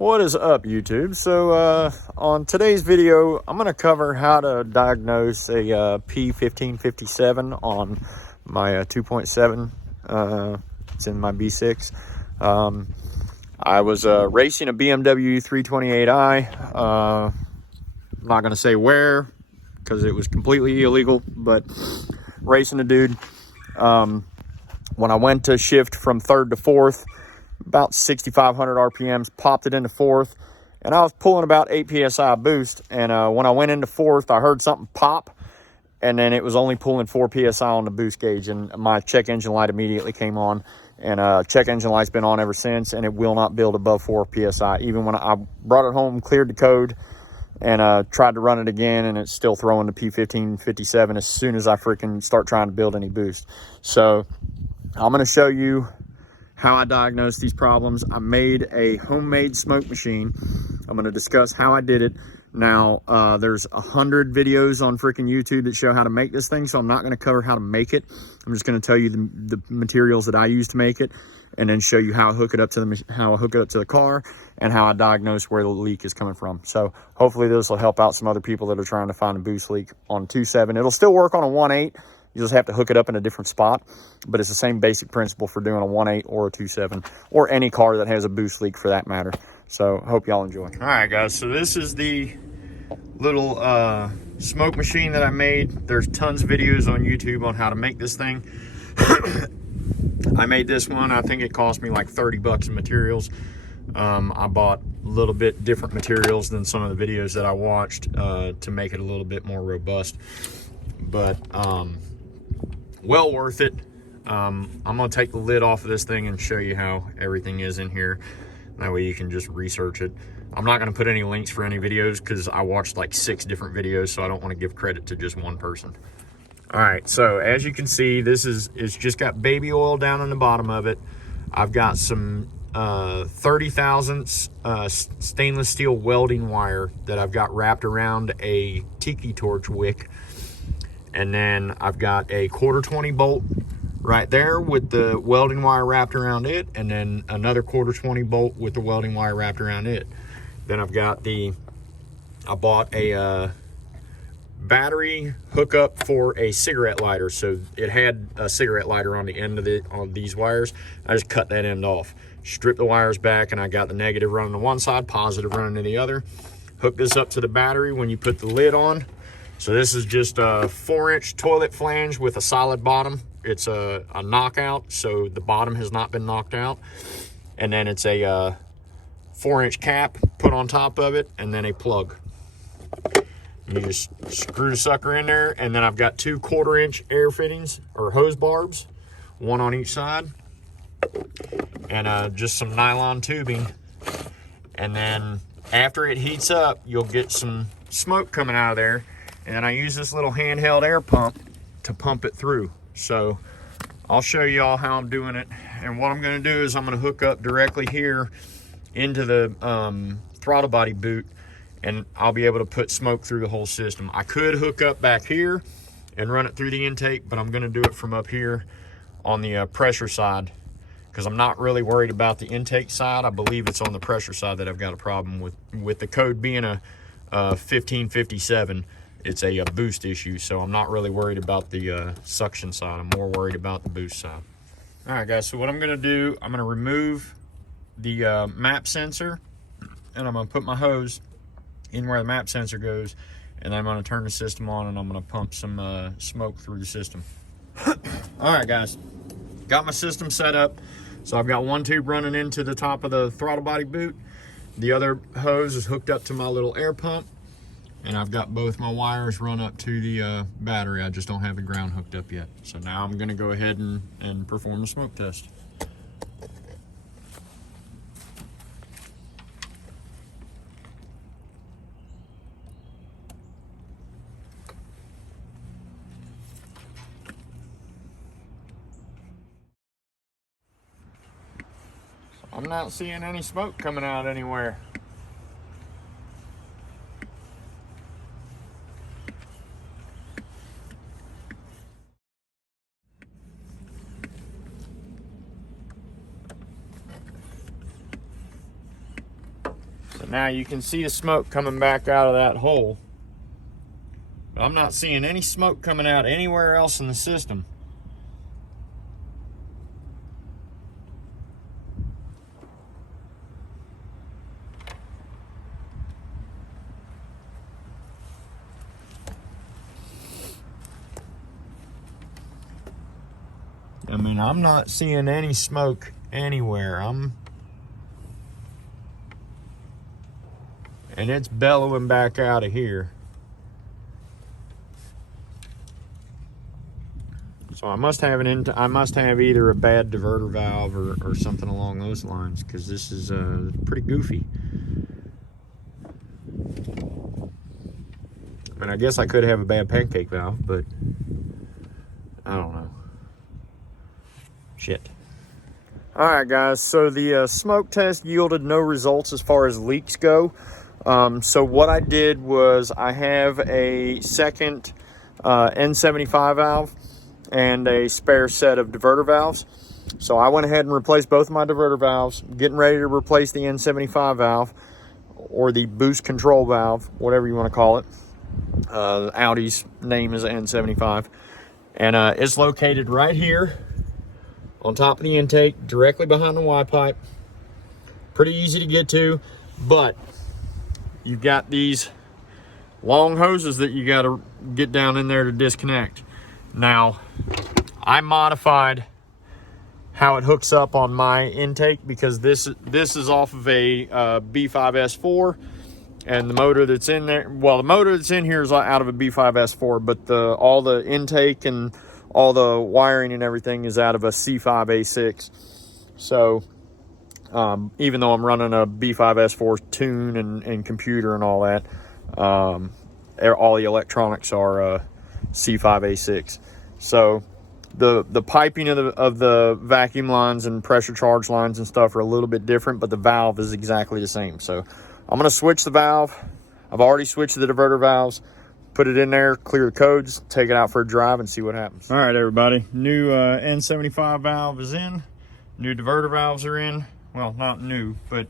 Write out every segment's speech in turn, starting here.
What is up, YouTube? So on today's video, I'm going to cover how to diagnose a p1557 on my 2.7. It's in my B6. I was racing a BMW 328i. I'm not going to say where because it was completely illegal, but racing a dude. When I went to shift from third to fourth, about 6,500 RPMs, popped it into fourth, and I was pulling about 8 PSI boost. And when I went into fourth, I heard something pop, and then it was only pulling 4 PSI on the boost gauge, and my check engine light immediately came on. And check engine light's been on ever since, and it will not build above 4 PSI. Even when I brought it home, cleared the code, and tried to run it again, and it's still throwing the p1557 as soon as I freaking start trying to build any boost. So I'm going to show you how I diagnose these problems. I made a homemade smoke machine. I'm going to discuss how I did it. Now, there's 100 videos on freaking YouTube that show how to make this thing, so I'm not going to cover how to make it. I'm just going to tell you the materials that I use to make it, and then show you how I hook it up to the car, and how I diagnose where the leak is coming from. So hopefully this will help out some other people that are trying to find a boost leak on 2.7. It'll still work on a 1.8. You just have to hook it up in a different spot, but it's the same basic principle for doing a 1.8 or a 2.7, or any car that has a boost leak for that matter. So hope y'all enjoy. All right, guys, so this is the little smoke machine that I made. There's tons of videos on YouTube on how to make this thing. I made this one. I think it cost me like 30 bucks in materials. I bought a little bit different materials than some of the videos that I watched to make it a little bit more robust, but well worth it. I'm gonna take the lid off of this thing and show you how everything is in here. That way you can just research it. I'm not gonna put any links for any videos because I watched like 6 different videos, so I don't want to give credit to just one person. All right, so as you can see, it's just got baby oil down on the bottom of it. I've got some 30 thousandths stainless steel welding wire that I've got wrapped around a tiki torch wick. And then I've got a 1/4-20 bolt right there with the welding wire wrapped around it, and then another 1/4-20 bolt with the welding wire wrapped around it. Then I've got I bought a battery hookup for a cigarette lighter. So it had a cigarette lighter on the end of these wires. I just cut that end off, stripped the wires back, and I got the negative running to one side, positive running to the other. Hook this up to the battery when you put the lid on. So this is just a 4-inch toilet flange with a solid bottom. It's a knockout, so the bottom has not been knocked out. And then it's a 4-inch cap put on top of it, and then a plug. You just screw the sucker in there, and then I've got 2 1/4-inch air fittings, or hose barbs, one on each side, and just some nylon tubing. And then after it heats up, you'll get some smoke coming out of there. And I use this little handheld air pump to pump it through. So I'll show you all how I'm doing it. And what I'm going to do is I'm going to hook up directly here into the throttle body boot, and I'll be able to put smoke through the whole system. I could hook up back here and run it through the intake, but I'm going to do it from up here on the pressure side, because I'm not really worried about the intake side. I believe it's on the pressure side that I've got a problem with the code being a 1557. It's a boost issue, so I'm not really worried about the suction side. I'm more worried about the boost side. All right, guys, so what I'm going to do, I'm going to remove the map sensor, and I'm going to put my hose in where the map sensor goes, and I'm going to turn the system on, and I'm going to pump some smoke through the system. All right, guys, got my system set up. So I've got one tube running into the top of the throttle body boot. The other hose is hooked up to my little air pump, and I've got both my wires run up to the battery. I just don't have the ground hooked up yet. So now I'm gonna go ahead and perform the smoke test. I'm not seeing any smoke coming out anywhere. Now you can see the smoke coming back out of that hole. But I'm not seeing any smoke coming out anywhere else in the system. I mean, I'm not seeing any smoke anywhere. And it's bellowing back out of here. So I must have either a bad diverter valve or something along those lines, because this is pretty goofy. I mean, I guess I could have a bad pancake valve, but I don't know. Shit. All right, guys, so the smoke test yielded no results as far as leaks go. So what I did was I have a second N75 valve and a spare set of diverter valves. So I went ahead and replaced both of my diverter valves, getting ready to replace the N75 valve, or the boost control valve, whatever you want to call it. Audi's name is N75. And it's located right here on top of the intake, directly behind the Y pipe. Pretty easy to get to, but you've got these long hoses that you got to get down in there to disconnect. Now, I modified how it hooks up on my intake, because this is off of a B5S4, and the motor that's in there, well, the motor that's in here is out of a B5S4, but all the intake and all the wiring and everything is out of a C5A6. So even though I'm running a B5S4 tune and computer and all that, all the electronics are C5A6. So the piping of the vacuum lines and pressure charge lines and stuff are a little bit different, but the valve is exactly the same. So I'm going to switch the valve. I've already switched the diverter valves. Put it in there, clear the codes, take it out for a drive, and see what happens. All right, everybody. New N75 valve is in. New diverter valves are in. Well, not new, but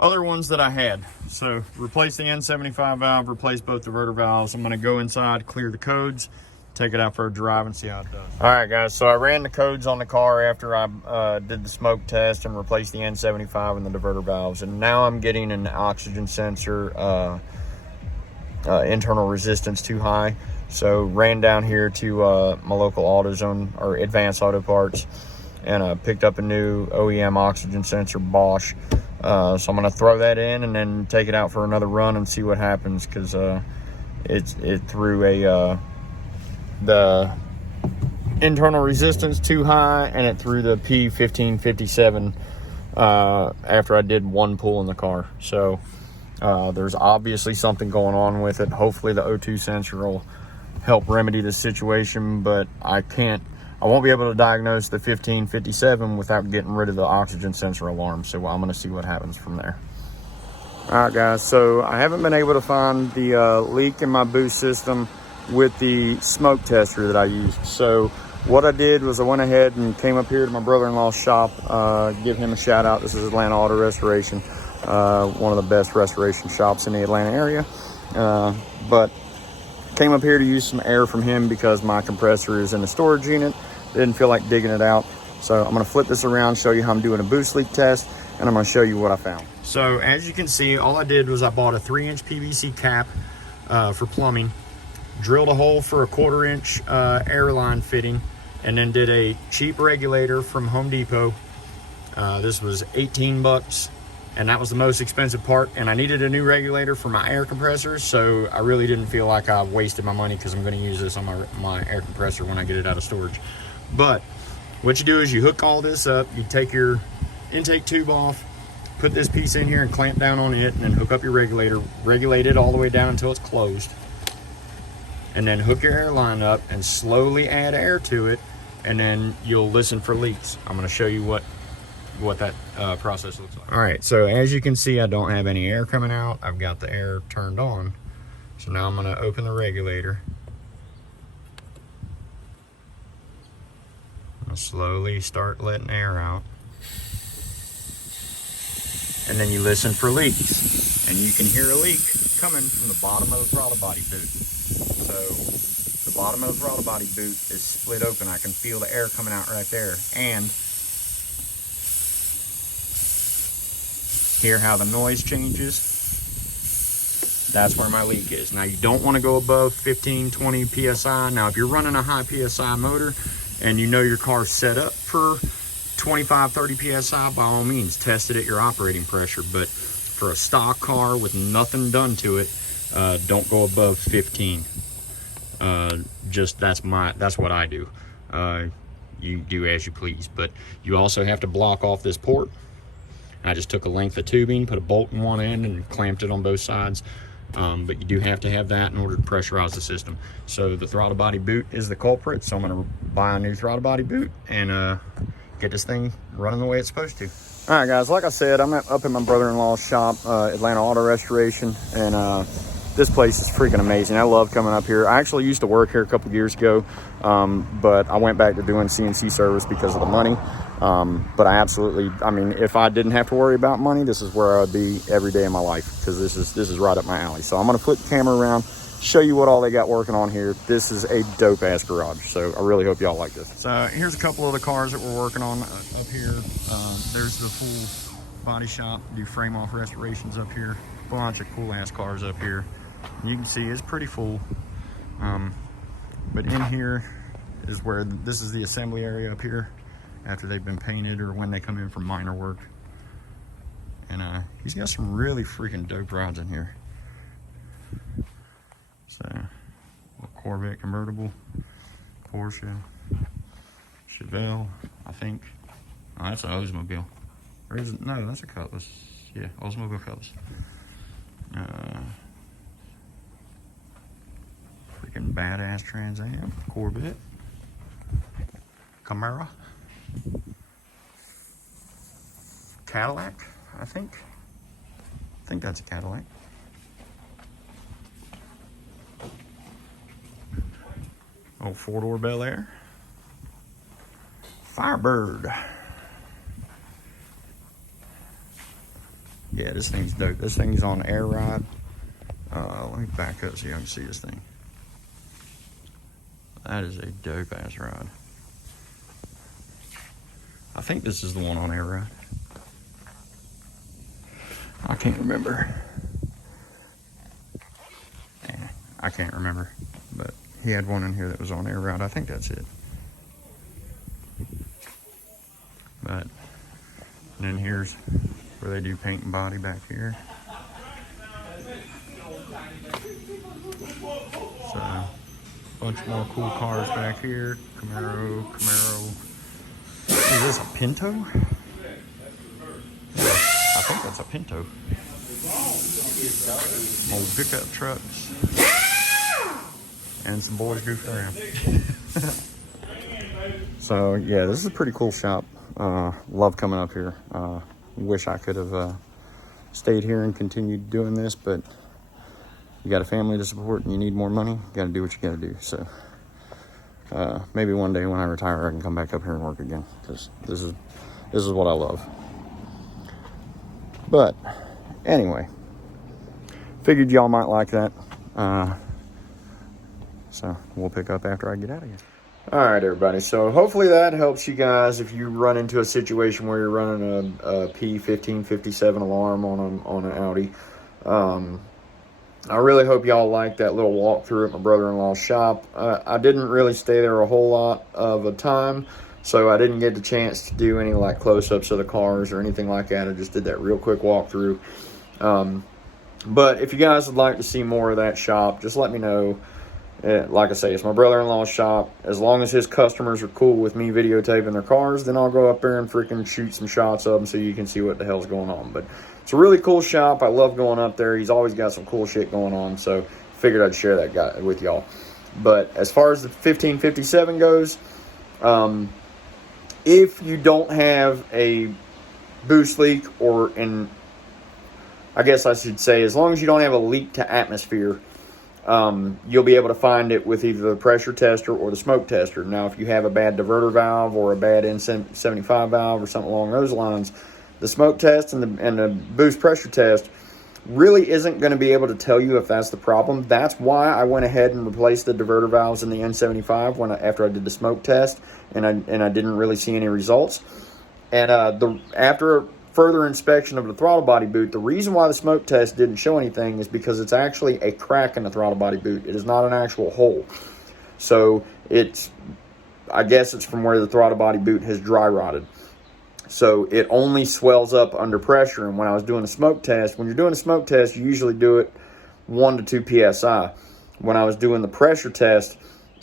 other ones that I had. So replace the N75 valve, replace both diverter valves. I'm going to go inside, clear the codes, take it out for a drive, and see how it does. All right, guys. So I ran the codes on the car after I did the smoke test and replaced the N75 and the diverter valves. And now I'm getting an oxygen sensor internal resistance too high. So ran down here to my local AutoZone, or Advanced Auto Parts, and picked up a new OEM oxygen sensor, Bosch. So I'm going to throw that in and then take it out for another run and see what happens, because it threw the internal resistance too high, and it threw the p1557 after I did one pull in the car. So there's obviously something going on with it. Hopefully the O2 sensor will help remedy the situation, but I won't be able to diagnose the 1557 without getting rid of the oxygen sensor alarm. So I'm going to see what happens from there. All right, guys, so I haven't been able to find the leak in my boost system with the smoke tester that I used. So what I did was I went ahead and came up here to my brother-in-law's shop, give him a shout out. This is Atlanta Auto Restoration, one of the best restoration shops in the Atlanta area. But came up here to use some air from him because my compressor is in the storage unit. Didn't feel like digging it out. So I'm going to flip this around, show you how I'm doing a boost leak test, and I'm going to show you what I found. So as you can see, all I did was I bought a 3-inch PVC cap for plumbing, drilled a hole for a 1/4-inch air line fitting, and then did a cheap regulator from Home Depot. This was 18 bucks, and that was the most expensive part. And I needed a new regulator for my air compressor, so I really didn't feel like I wasted my money, because I'm going to use this on my air compressor when I get it out of storage. But what you do is you hook all this up, you take your intake tube off, put this piece in here and clamp down on it, and then hook up your regulator, regulate it all the way down until it's closed, and then hook your air line up and slowly add air to it, and then you'll listen for leaks. I'm going to show you what that process looks like. All right, so as you can see, I don't have any air coming out. I've got the air turned on. So now I'm going to open the regulator. I'm going to slowly start letting air out. and then you listen for leaks. And you can hear a leak coming from the bottom of the throttle body boot. So the bottom of the throttle body boot is split open. I can feel the air coming out right there. And hear how the noise changes? That's where my leak is. Now you don't want to go above 15, 20 PSI. Now if you're running a high PSI motor and you know your car's set up for 25, 30 PSI, by all means, test it at your operating pressure. But for a stock car with nothing done to it, don't go above 15. That's what I do. You do as you please, but you also have to block off this port. I just took a length of tubing, put a bolt in one end and clamped it on both sides. But you do have to have that in order to pressurize the system. So the throttle body boot is the culprit. So I'm gonna buy a new throttle body boot and get this thing running the way it's supposed to. All right, guys, like I said, I'm up in my brother-in-law's shop, Atlanta Auto Restoration, and this place is freaking amazing. I love coming up here. I actually used to work here a couple years ago, but I went back to doing CNC service because of the money. But I mean, if I didn't have to worry about money, this is where I would be every day of my life, because this is right up my alley. So I'm gonna flip the camera around, show you what all they got working on here. This is a dope ass garage, so I really hope y'all like this. So here's a couple of the cars that we're working on up here. There's the full body shop, do frame off restorations up here. Bunch of cool ass cars up here. You can see it's pretty full. But in here is where this is the assembly area up here after they've been painted or when they come in for minor work. And he's got some really freaking dope rods in here. So, Corvette convertible, Porsche, Chevelle, I think. Oh, that's an Oldsmobile. Or is it? No, that's a Cutlass. Yeah, Oldsmobile Cutlass. Freaking badass Trans Am, Corvette, Camaro, Cadillac, I think that's a Cadillac. Old four-door Bel Air, Firebird. Yeah, this thing's dope. This thing's on air ride. Let me back up so you can see this thing. That is a dope ass ride. I think this is the one on air ride. I can't remember. I can't remember, but he had one in here that was on air ride. I think that's it. But then here's where they do paint and body back here. So, a bunch more cool cars back here. Camaro. Is this a Pinto? Yeah, I think that's a Pinto. Old pickup trucks. And some boys goofed around. So, yeah, this is a pretty cool shop. Love coming up here. Wish I could have stayed here and continued doing this, but you got a family to support and you need more money, you got to do what you got to do. So maybe one day when I retire, I can come back up here and work again, because this is what I love. But anyway, figured y'all might like that. So we'll pick up after I get out of here. All right, everybody. So hopefully that helps you guys if you run into a situation where you're running a p1557 alarm on an Audi. I really hope y'all liked that little walkthrough at my brother-in-law's shop. I didn't really stay there a whole lot of a time, so I didn't get the chance to do any like close-ups of the cars or anything like that. I just did that real quick walkthrough. But if you guys would like to see more of that shop, just let me know. Like I say, it's my brother-in-law's shop. As long as his customers are cool with me videotaping their cars, then I'll go up there and freaking shoot some shots of them so you can see what the hell's going on. But it's a really cool shop. I love going up there. He's always got some cool shit going on, so figured I'd share that guy with y'all. But as far as the 1557 goes, if you don't have a boost leak, or I guess I should say, as long as you don't have a leak to atmosphere, you'll be able to find it with either the pressure tester or the smoke tester. Now, if you have a bad diverter valve or a bad N75 valve or something along those lines, the smoke test and the boost pressure test really isn't going to be able to tell you if that's the problem. That's why I went ahead and replaced the diverter valves in the N75 after I did the smoke test, and I didn't really see any results. And after further inspection of the throttle body boot, the reason why the smoke test didn't show anything is because it's actually a crack in the throttle body boot. It is not an actual hole. So I guess it's from where the throttle body boot has dry rotted. So it only swells up under pressure. And when I was doing a smoke test, when you're doing a smoke test, you usually do it 1 to 2 psi. When I was doing the pressure test,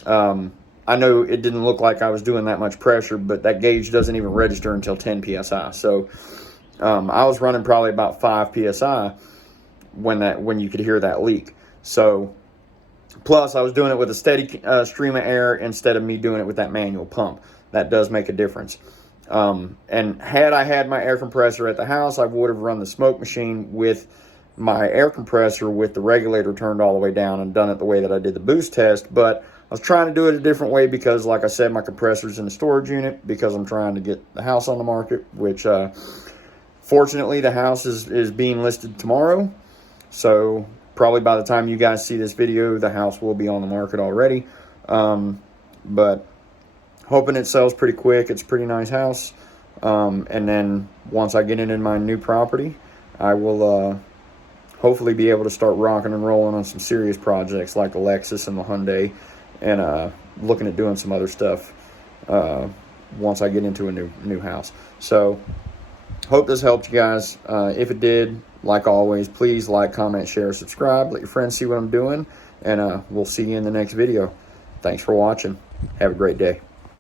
I know it didn't look like I was doing that much pressure, but that gauge doesn't even register until 10 psi. So I was running probably about 5 psi when you could hear that leak. So plus I was doing it with a steady stream of air instead of me doing it with that manual pump. That does make a difference. And had I had my air compressor at the house, I would have run the smoke machine with my air compressor with the regulator turned all the way down and done it the way that I did the boost test. But I was trying to do it a different way because, like I said, my compressor's in the storage unit because I'm trying to get the house on the market, which fortunately the house is being listed tomorrow. So probably by the time you guys see this video, the house will be on the market already. But hoping it sells pretty quick. It's a pretty nice house. And then once I get into my new property, I will hopefully be able to start rocking and rolling on some serious projects like the Lexus and the Hyundai, and looking at doing some other stuff once I get into a new house. So hope this helped you guys. If it did, like always, please like, comment, share, subscribe. Let your friends see what I'm doing, and we'll see you in the next video. Thanks for watching. Have a great day.